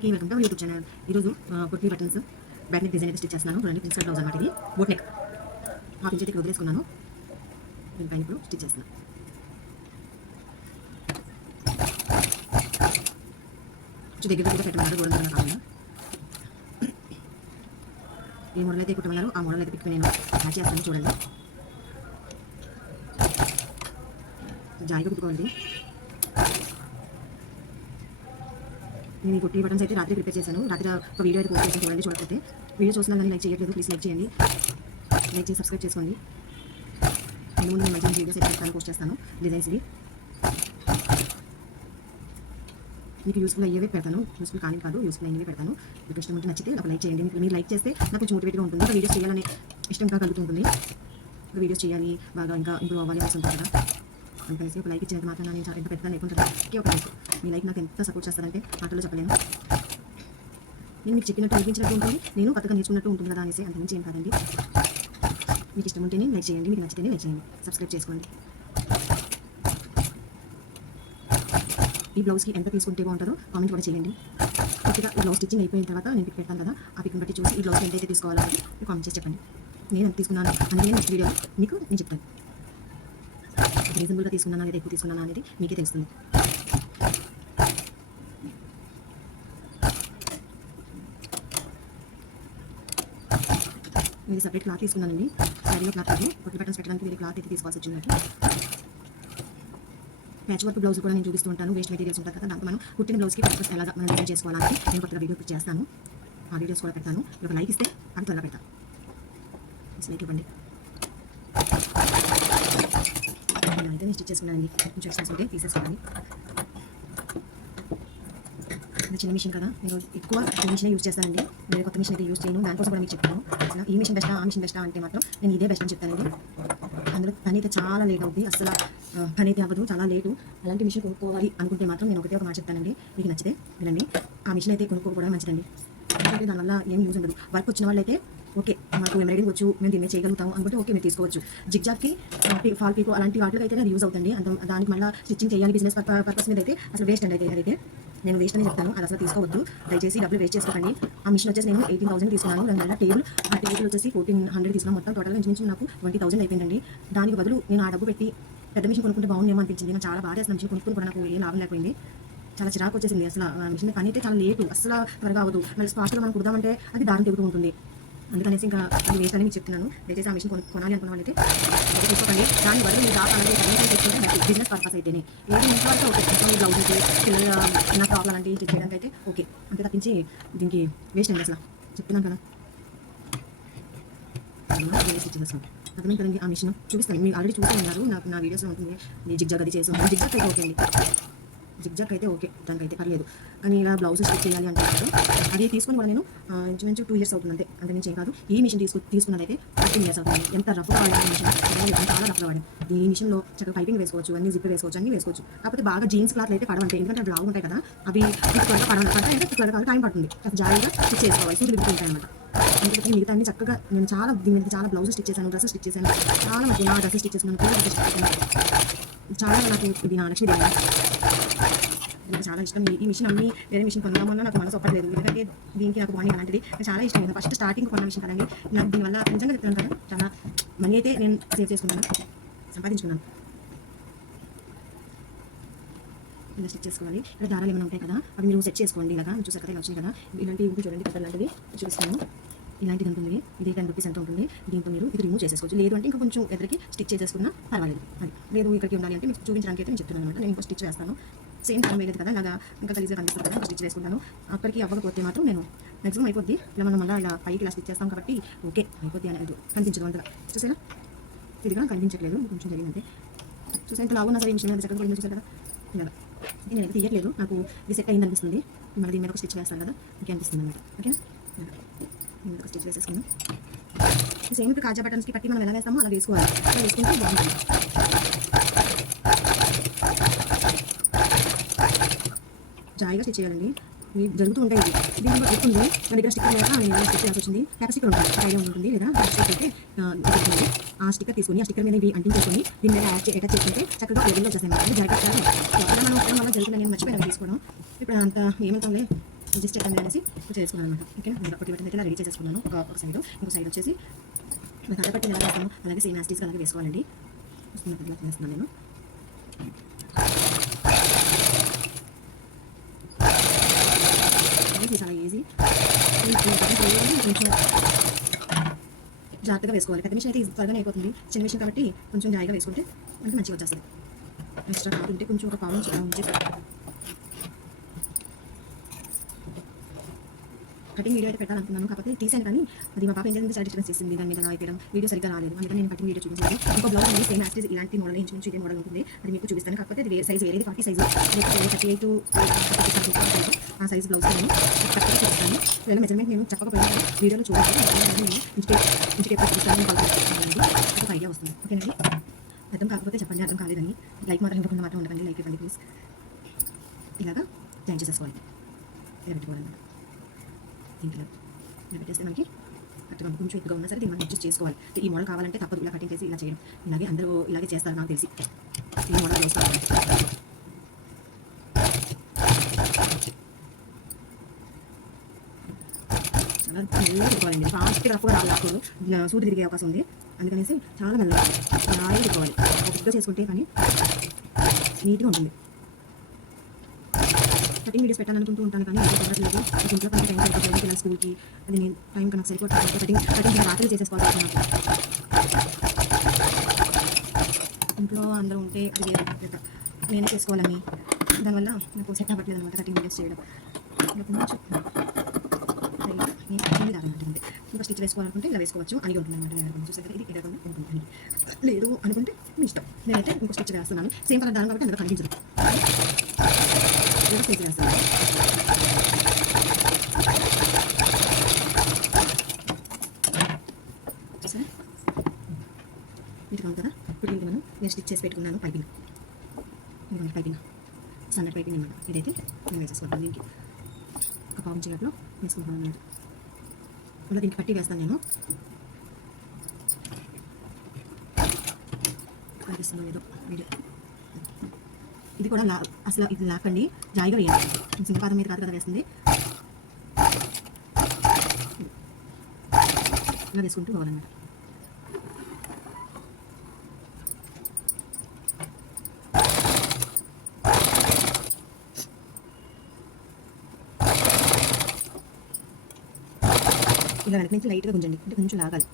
Welcome to YouTube channel. ఈరోజు kurti buttons back neck design అయితే stitch చేస్తున్నాను. చూడండి, ప్రిన్సిపల్ బ్లౌజ్ అనమాట. ఇది బోట్ నెక్ హాఫ్ ఇంచ్ అయితే ఇక్కడ వదిలేసుకున్నాను. దీనిపైన ఇప్పుడు స్టిచ్ చేస్తున్నాను. కొంచెం దగ్గర కూడా పెట్టమన్నారు, దూరం దూరం కాకుండా. ఏ మోడల్ అయితే కుట్టమన్నారు ఆ మోడల్ అయితే పెట్టుకుని నేను మ్యాచ్ చేస్తాను. చూడండి, జాయిగా కుట్టుకోవాలి. నేను ఈ కుర్తీ బటన్స్ అయితే రాత్రి ప్రిపేర్ చేశాను. రాత్రి ఒక వీడియో అయితే పోస్ట్ చేసి చూడండి. చూడకపోతే వీడియో చూస్తున్నా కానీ లైక్ చేయట్లేదు, ప్లీజ్ లైక్ చేయండి. లైక్ చేసి సబ్స్క్రైబ్ చేసుకోండి. నేను ముందు మంచి మంచి వీడియోస్ అయితే చేస్తాను, పోస్ట్ చేస్తాను. డిజైన్స్వి మీకు యూస్ఫుల్ అయ్యేవి పెడతాను, యూస్ఫుల్ కానీ కాదు, యూస్ఫుల్ అయ్యేవి పెడతాను. మీకు ఇష్టం ఉంటే నచ్చితే ఒక లైక్ చేయండి. మీరు లైక్ చేస్తే నాకు కొంచెం మోటివేట్గా ఉంటుంది, ఇంకా వీడియోస్ చేయాలని ఇష్టంగా కలుగుతుంటుంది. వీడియోస్ చేయాలి, బాగా ఇంకా ఇంప్రూవ్ అవ్వాలి అని ఉంటుంది కదా. అందుకనేసి ఒక లైక్ ఇచ్చినంత మాత్రం నేను ఎంత పెద్దగా లేకుండా ఒక లైక్. మీ లైక్ నాకు ఎంత సపోర్ట్ చేస్తారంటే మాటల్లో చెప్పలేను. నేను మీకు చెప్పినట్టు అనిపించినట్టు ఉంటుంది, నేను కొత్తగా నేర్చుకున్నట్టు ఉంటుంది కదా అనేసి. అంత మించి ఏం కాదండి. మీకు ఇష్టం ఉంటేనే లైక్ చేయండి, మీకు నచ్చితేనే లైక్ చేయండి, సబ్స్క్రైబ్ చేసుకోండి. ఈ బ్లౌజ్కి ఎంత తీసుకుంటే బాగుంటుందో కామెంట్ కూడా చేయండి. కొద్దిగా ఈ బ్లౌజ్ స్టిచ్చింగ్ అయిపోయిన తర్వాత నేను పిక్ పెడతాను కదా, ఆ పిక్ని బట్టి చూసి ఈ బ్లౌజ్ ఎంత అయితే తీసుకోవాలని మీరు కామెంట్ చేసి చెప్పండి. నేను ఎంత తీసుకున్నాను అనేది నెక్స్ట్ వీడియో మీకు నేను చెప్తాను. రీజనబుల్గా తీసుకున్నానా లేదా ఎక్కువ తీసుకున్నానా అనేది మీకే తెలుస్తుంది. నేను సపరేట్ క్లాత్ తీసుకున్నానండి. శారీలో క్లాత్ అది కుర్తీ బటన్స్ పెట్టడానికి వేరే క్లాత్ అయితే తీసుకోవాల్సి వచ్చింది. ప్యాచ్ వర్క్ బ్లౌజ్ కూడా నేను చూపిస్తూ ఉంటాను. వేస్ట్ మెటీరియల్స్ ఉంటుంది కదా, దాంతో మనం కుట్టిన బ్లౌజ్కి పర్పస్ ఎలాగా మనం డిజైన్ చేసుకోవాలని నేను కొత్తగా వీడియో చేస్తాను. ఆ వీడియోస్ కూడా పెడతాను. ఒక లైక్ ఇస్తే అది త్వరగా పెడతాను. లైక్ ఇవ్వండి. అయితే నేను స్టిచ్ చేసుకున్నానండి. కొంచెం ఎక్స్ట్రాస్ ఉంటే తీసేసుకోవాలి. ఇది చిన్న మిషన్ కదా, నేను ఎక్కువ ఈ మిషన్ యూజ్ చేస్తానండి. వేరే కొత్త మిషన్ అయితే యూజ్ చేయను. దానికోసం కూడా మీకు చెప్తాను. ఈ మిషన్ బెస్టా ఆ మిషన్ బెస్టా అంటే మాత్రం నేను ఇదే బెస్ట్ అని చెప్తానండి. అందులో పని అయితే చాలా లేట్ అవుతుంది, అసలు పని అయితే అవ్వదు, చాలా లేటు. అలాంటి మిషన్ కొనుక్కోవాలి అనుకుంటే మాత్రం నేను ఒకటే ఒక మాట చెప్తానండి. మీకు నచ్చితే వినండి, ఆ మిషన్ అయితే కొనుక్కోవడం మంచిదండి. ఎందుకంటే దానివల్ల ఏం యూజ్ ఉండదు. వర్క్ వచ్చిన వాళ్ళైతే ఓకే, మాకు ఎంబ్రాయిడింగ్ వచ్చు, మేము దీన్ని చేయగలుగుతాము అనుకుంటే ఓకే, మీరు తీసుకోవచ్చు. జిగ్జాగ్కి ఫాల్ పీకో అలాంటి వాటికి అయితే అది యూజ్ అవుతుంది. దానికి మళ్ళీ స్టిచ్చింగ్ చేయాలి బిజినెస్ పర్పస్ మీద అయితే అసలు వేస్ట్ అండి. అయితే నేను వేస్ట్ అని చెప్తాను, అది అసలు తీసుకోవద్దు. దయచేసి డబ్బులు వేస్ట్ చేసుకోకండి. ఆ మిషన్ వచ్చేసి నేను 18,000 తీసుకున్నాను. దానివల్ల టేబుల్ వచ్చేసి 1400 తీసుకున్నాను. మొత్తం టోటల్గా నుంచి నాకు 20,000 అయిపోయిందండి. దానికి బదులు నేను ఆ డబ్బు పెట్టి పెద్ద మిషన్ కొనుక్కుంటే బాగుందేమో అనిపించింది. నాకు చాలా బాగా మిషన్ కొనుక్కుని కూడా నాకు ఏ లాభం లేకపోయింది. చాలా చిరాకు వచ్చేసింది. అసలు ఆ మిషన్ పని అయితే చాలా లేటు, అసలు త్వరగా అవ్వదు. మళ్ళీ ఫాస్ట్గా మనం కుడదామంటే అది దారి తిరుగుతూ ఉంటుంది. అందుకనేసి ఇంకా అది వేస్ట్ అని మీకు చెప్తున్నాను. దయచేసి ఆ మిషన్ కొనాలి అనుకున్న వాళ్ళైతే తీసుకోకండి. దాని బదులు మీరు అలాంటి తీసుకుంటే బిజినెస్ పర్పస్ అయితేనే ఏది ఇంట్లో అయితే ఓకే, బ్లౌజ్కి పిల్లల నా ప్రాబ్లం అలాంటివి చెక్ చేయడానికి అయితే ఓకే, అంతే తప్పించి దీనికి వేస్ట్ అండి. అసలు చెప్తున్నాను కదా, స్టిచ్ చేస్తాను. అర్థమైంది కదండి. ఆ మిషన్ చూపిస్తాను, మీరు ఆల్రెడీ చూస్తూ ఉన్నారు, నాకు నా వీడియోస్లో ఉంటుంది. నేను జిగ్జాగ్ అది చేస్తాను. జిగ్జాగ్ అయితే ఓకే అండి, జిగ్జాగ్ అయితే ఓకే, దానికైతే పర్లేదు. కానీ ఇలా బ్లౌజ్ స్టిచ్ చేయాలి అంటే అది తీసుకుని కూడా నేను ఇంచుమించు 2 years అవుతుంది. అంతే నుంచి ఏం కాదు. ఈ మిషన్ తీసుకున్నదైతే 15 years అవుతుంది. ఎంత రఫ్గా వాడాలి మిషన్, చాలా రఫ్గా వాడాలి. ఈ మిషన్లో చక్కగా పైపింగ్ వేసుకోవచ్చు, అన్ని జిప్ వేసుకోవచ్చు, అన్ని వేసుకోవచ్చు. కాకపోతే బాగా జీన్స్ క్లాత్ అయితే పడవంటాయి, ఎందుకంటే అవి లావు ఉంటాయి కదా, అవి త్వరగా పడవంటే త్వరగా టైం పడుతుంది. జాయిగా స్టిచ్ చేసుకోవాలి, సూదులు ఉంటాయి అనమాట. అందుకని మిగతా అన్ని చక్కగా నేను చాలా దీని మీద చాలా బ్లౌజ్ స్టిచ్ చేశాను, డ్రెస్ స్టిచ్ చేశాను, చాలా మంచి నా డ్రెస్ స్టిచ్ చేస్తున్నాను, చాలా నాకు ఇది నా లక్ష్మీ దేవి. నాకు చాలా ఇష్టం ఈ మిషన్. అన్ని వేరే మిషన్ కొన్నామన్నా నాకు మనసు ఒప్పట్లేదు, ఎందుకంటే దీనికి నాకు బాగుంది అలాంటిది నాకు చాలా ఇష్టం. ఫస్ట్ స్టార్టింగ్ కొన్న మిషన్ కదండి, నాకు దీనివల్ల నిజంగా చెప్తాను కదా, చాలా మనీ అయితే నేను సేవ్ చేసుకున్నాను, సంపాదించుకున్నాను. ఇలా స్టిచ్ చేసుకోవాలి. ఇలా దారాలు ఏమైనా ఉంటాయి కదా, అవి మీరు సెట్ చేసుకోండి. ఇలాగా చూసారు కదా, ఇలా వచ్చినాయి కదా, ఇలాంటివి ఉంటుంది చూడండి, పెద్ద లాంటిది చూపిస్తాను. ఇలాంటిది ఉంటుంది, ఇది 10 రూపీస్ ఎంత ఉంటుంది. దీంతో మీరు ఇది రిమూవ్ చేసుకోవచ్చు. లేదు అంటే ఇంకా కొంచెం ఎదురికి స్టిచ్ చేసేసుకున్నా పర్వాలేదు. అది లేదు ఇక్కడికి ఉండాలి అంటే మీకు చూపించడానికి అయితే నేను చెప్తున్నాను అనమాట. నేను ఇంకో స్టిచ్ వేస్తాను, సేమ్ టైం వేయలేదు కదా, అలాగా ఇంకా గలీజ్గా కనిపిస్తుంది కదా, స్టిచ్ వేసుకుంటాను. అక్కడికి అవ్వకపోతే మాత్రం నేను మ్యాక్సిమం అయిపోద్ది. ఇలా మనం మళ్ళీ ఇలా పైకి ఇలా స్టిచ్ చేస్తాం కాబట్టి ఓకే అయిపోద్ది అనేది కనిపించదు అంతగా. చూసేనా, ఇదిగా కనిపించట్లేదు, కొంచెం జరిగిందంటే. చూసా ఇంత లావున్నా సరే మిషన్ చక్కగా కూడా చూసారు కదా, ఇలా ఇది నేను తీయట్లేదు, నాకు ఇది సెట్ అయింది అనిపిస్తుంది. మళ్ళీ దీని మీద ఒక స్టిచ్ వేస్తాను కదా, మీకు అనిపిస్తుంది అనమాట. ఓకేనా, దీని ఒక స్టిచ్ వేసేసుకున్నాం. సేమ్ ఇప్పుడు కాజా బటన్స్కి పట్టి మనం ఎలా వేస్తామో అలా వేసుకోవాలి. అలా వేసుకుంటే బాగుంటుంది. జాయిగా స్టిచ్ చేయాలండి, జరుగుతూ ఉంటాయి. దీని కూడా ఎక్కుంది నా దగ్గర స్టిక్కర్ లేక నేను స్టిచ్ చేయాల్సి వచ్చింది. హ్యాపీ స్టిక్కర్ ఉంటుంది, ఐడియా ఉంటుంది లేదా స్టిక్కర్ అయితే ఆ స్టిక్కర్ తీసుకొని ఆ స్టిక్కర్ మీద ఇవి అంటించేసుకొని దీని మీద అటాచ్ చేసుకుంటే చక్కగా ప్లేబుల్లో వచ్చేస్తాయి. జాగ్రత్త మనం వల్ల జరుగుతుంది, నేను మర్చిపోయాను తీసుకోవడం. ఇప్పుడు అంత ఏమంటాంలే, జస్ట్ ఎక్కడ అనేసి చేసుకున్నాను అనమాట. ఓకేనా, నేను ఒకటి బట్టి రెడీ చేసేసుకున్నాను. ఒక సైడ్, ఇంకో సైడ్ వచ్చేసి నాకు అరపట్టి ఎలా వేస్తాను అలాగే సేమ్ యాస్టీస్గా అలాగే వేసుకోవాలండి. ఇలా చేస్తున్నాను నేను. చాలా ఈజీ, కొంచెం జాగ్రత్తగా వేసుకోవాలి. పెద్ద మిషన్ అయితే త్వరగానే అయిపోతుంది, చిన్న మిషన్ కాబట్టి కొంచెం జాయిగా వేసుకుంటే మనకి మంచిగా వచ్చేస్తుంది. ఎక్స్ట్రా క్లాత్ ఉంటే కొంచెం ఒక పావు ఉంచి కటింగ్ వీడియో అయితే పెట్టాలనుకున్నాను, కాకపోతే తీసాను కానీ అది మా పాప ఏం చేసింది చాలా డిస్టర్బెన్స్ చేసింది. దాని మీద అయిపోయడం వీడియో సరిగ్గా రాలేదు, అందుకని నేను కటింగ్ వీడియో చూపించాను. ఇంకో బ్లౌజ్ అనేది సేమ్ యాస్టీస్ ఇలాంటి మోడల్ ఇంచుమించు ఇదే మోడల్ ఉంటుంది, అది మీకు చూపిస్తాను. కాకపోతే అది సైజ్ వేరేది 40 సైజు, 38 ఆ సైజ్ బ్లౌజ్ నేను కరెక్ట్గా చూపిస్తాను. ఇలా మెజర్మెంట్ నేను చెప్పకపోయినా వీడియోలో చూడాలి, ఇంటికి చూపిస్తాను. ఒక ఐడియా వస్తుంది. ఓకేనండి, అర్థం కాకపోతే చెప్పండి, అర్థం కాలేదని. లైక్ మాత్రం ఇవ్వకుండా మాత్రం ఉండకండి, లైక్ ఇవ్వండి ప్లీజ్. ఇలాగా జాయిన్ చేసేసుకోవాలి, ఇలా పెట్టుకోవాలన్నమాట. దీంట్లో ఇలా పెట్టేస్తే మనకి కరెక్ట్గా కొంచెం ఎక్కువగా ఉన్నా సరే దీన్ని మనం అడ్జస్ట్ చేసుకోవాలి. ఈ మోడల్ కావాలంటే తప్పదు, ఇలా కటింగ్ చేసి ఇలా చేయడం. ఇలాగే అందరూ ఇలాగే చేస్తారు నాకు తెలిసి. ఈ మోడల్ చేసుకోవాలి. చాలా మెల్లగా పెట్టుకోవాలండి, ఫాస్ట్గా రఫ్గా రాకూడదు, సూది తిరిగే అవకాశం ఉంది. అందుకనేసి చాలా మెల్లగా రాయి పెట్టుకోవాలి. ఒకటిగా చేసుకుంటే కానీ నీట్గా ఉంటుంది. కటింగ్ వీడియోస్ పెట్టాలనుకుంటూ ఉంటాను కానీ కుదరట్లేదు. ఇంట్లో కొంచెం టైం సరిపోతుంది పిల్లల స్కూల్కి, అది నేను టైం కన్నా సరిపోతుంది. కటింగ్ రాత్రి చేసేసుకోవాలి. ఇంట్లో అందరూ ఉంటే అది నేనే చేసుకోవాలని, దానివల్ల నాకు సెట్ అవ్వట్లేదు అనమాట కటింగ్ వీడియోస్ చేయడం. కొంచెం ఇంకా స్టిచ్ వేసుకోవాలనుకుంటే ఇలా వేసుకోవచ్చు అని ఉంటుంది అనమాట. చూసారు ఇది ఇదకుండా ఉంటుంది, లేదు అనుకుంటే మీ ఇష్టం. నేనైతే ఇంకో స్టిచ్ వేస్తున్నాను, సేమ్ కలర్ దాని కాబట్టి అందులో కనిపించదు. స్టిచ్ వేస్తాను. చూసారా నీట్గా ఉంది కదా. ఇప్పుడు ఇది నేను స్టిచ్ చేసి పెట్టుకున్నాను. పైపింగ్ పైపింగ్ స్టాండర్డ్ పైపింగ్ అనమాట. ఇదైతే నేను వేసేసుకుంటాను. దీనికి ఒక పావు ఇంచు గ్యాప్లో వేసుకుంటున్నాను అన్నమాట. మళ్ళీ దీనికి పట్టి వేస్తాను నేను. కనిపిస్తున్నాను ఏదో వీడియో. ఇది కూడా అసలు ఇది లాకండి, జాయిగా వేయాలి. చిన్న పాదం మీద కాదు కదా వేస్తుంది, ఇలా వేసుకుంటూ పోవాలన్నమాట. ఇలా వెనక నుంచి లైట్గా గుంజండి, అంటే కొంచెం లాగాలి.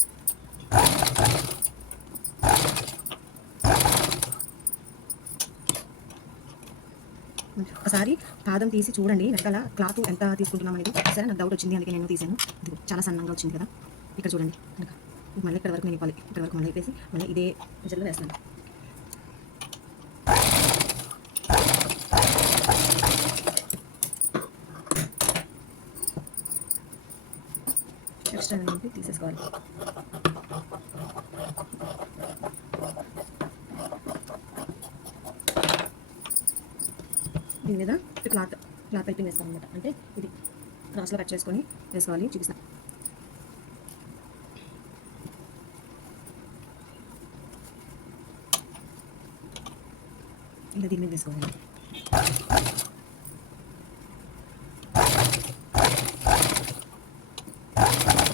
ఒకసారి పాదం తీసి చూడండి, వెనకాల క్లాత్ ఎంత తీసుకుంటున్నాం అనేది. సరే నాకు డౌట్ వచ్చింది, అందుకే నేను తీసాను. ఇది చాలా సన్నంగా వచ్చింది కదా, ఇక్కడ చూడండి. కనుక మళ్ళీ ఇక్కడ వరకు నేను ఇవ్వాలి, ఇక్కడ వరకు మళ్ళీ వేసి మళ్ళీ ఇదే మెజర్లో వేస్తాను. ఎక్స్ట్రా అనేది తీసేసుకోవాలి. దీని మీద క్లాత్ పైపింగ్ వేస్తాం అనమాట. అంటే ఇది క్రాస్లో కట్ చేసుకొని వేసుకోవాలి. చూపిస్తాను. ఇలా దీని మీద వేసుకోవాలి.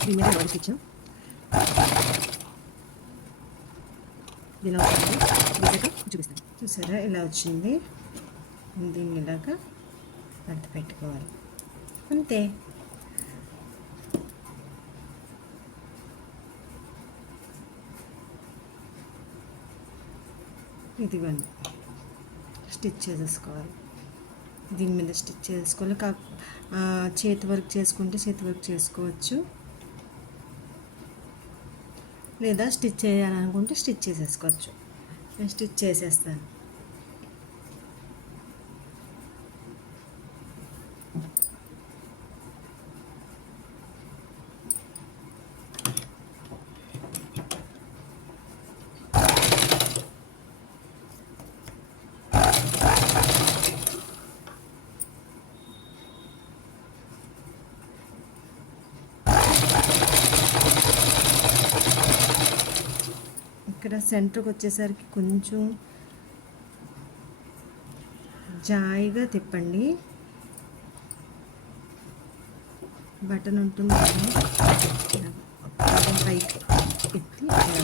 దీని మీద డబల్ స్టిచ్ ఇలా వచ్చింది, చూపిస్తాను. చూసారా ఇలా వచ్చింది. దీన్ని ఇలాగా అడ్డు పెట్టుకోవాలి, అంతే. ఇదిగోండి స్టిచ్ చేసేసుకోవాలి. దీని మీద స్టిచ్ చేసుకోవాలి. చేతి వర్క్ చేసుకుంటే చేతి వర్క్ చేసుకోవచ్చు, లేదా స్టిచ్ చేయాలనుకుంటే స్టిచ్ చేసేసుకోవచ్చు. నేను స్టిచ్ చేసేస్తాను. ఇక్కడ సెంటర్కి వచ్చేసరికి కొంచెం జాయిగా తిప్పండి. బటన్ ఉంటుంది బటన్ పైకి ఎత్తి ఇలా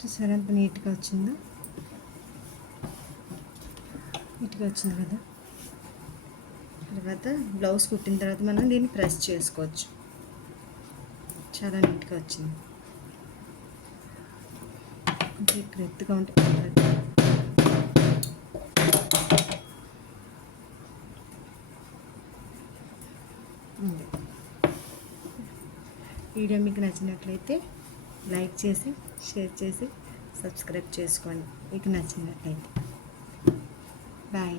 చూసారా ఎంత నీట్గా వచ్చిందో. నీట్గా వచ్చింది కదా. తర్వాత బ్లౌజ్ కుట్టిన తర్వాత మనం దీన్ని ప్రెస్ చేసుకోవచ్చు. చాలా నీట్గా వచ్చింది. అంటే ఇక్కడ ఎత్తుగా ఉంటుంది. వీడియో మీకు నచ్చినట్లయితే లైక్ చేసి షేర్ చేసి సబ్స్క్రైబ్ చేసుకోండి మీకు నచ్చినట్లయితే. బాయ్.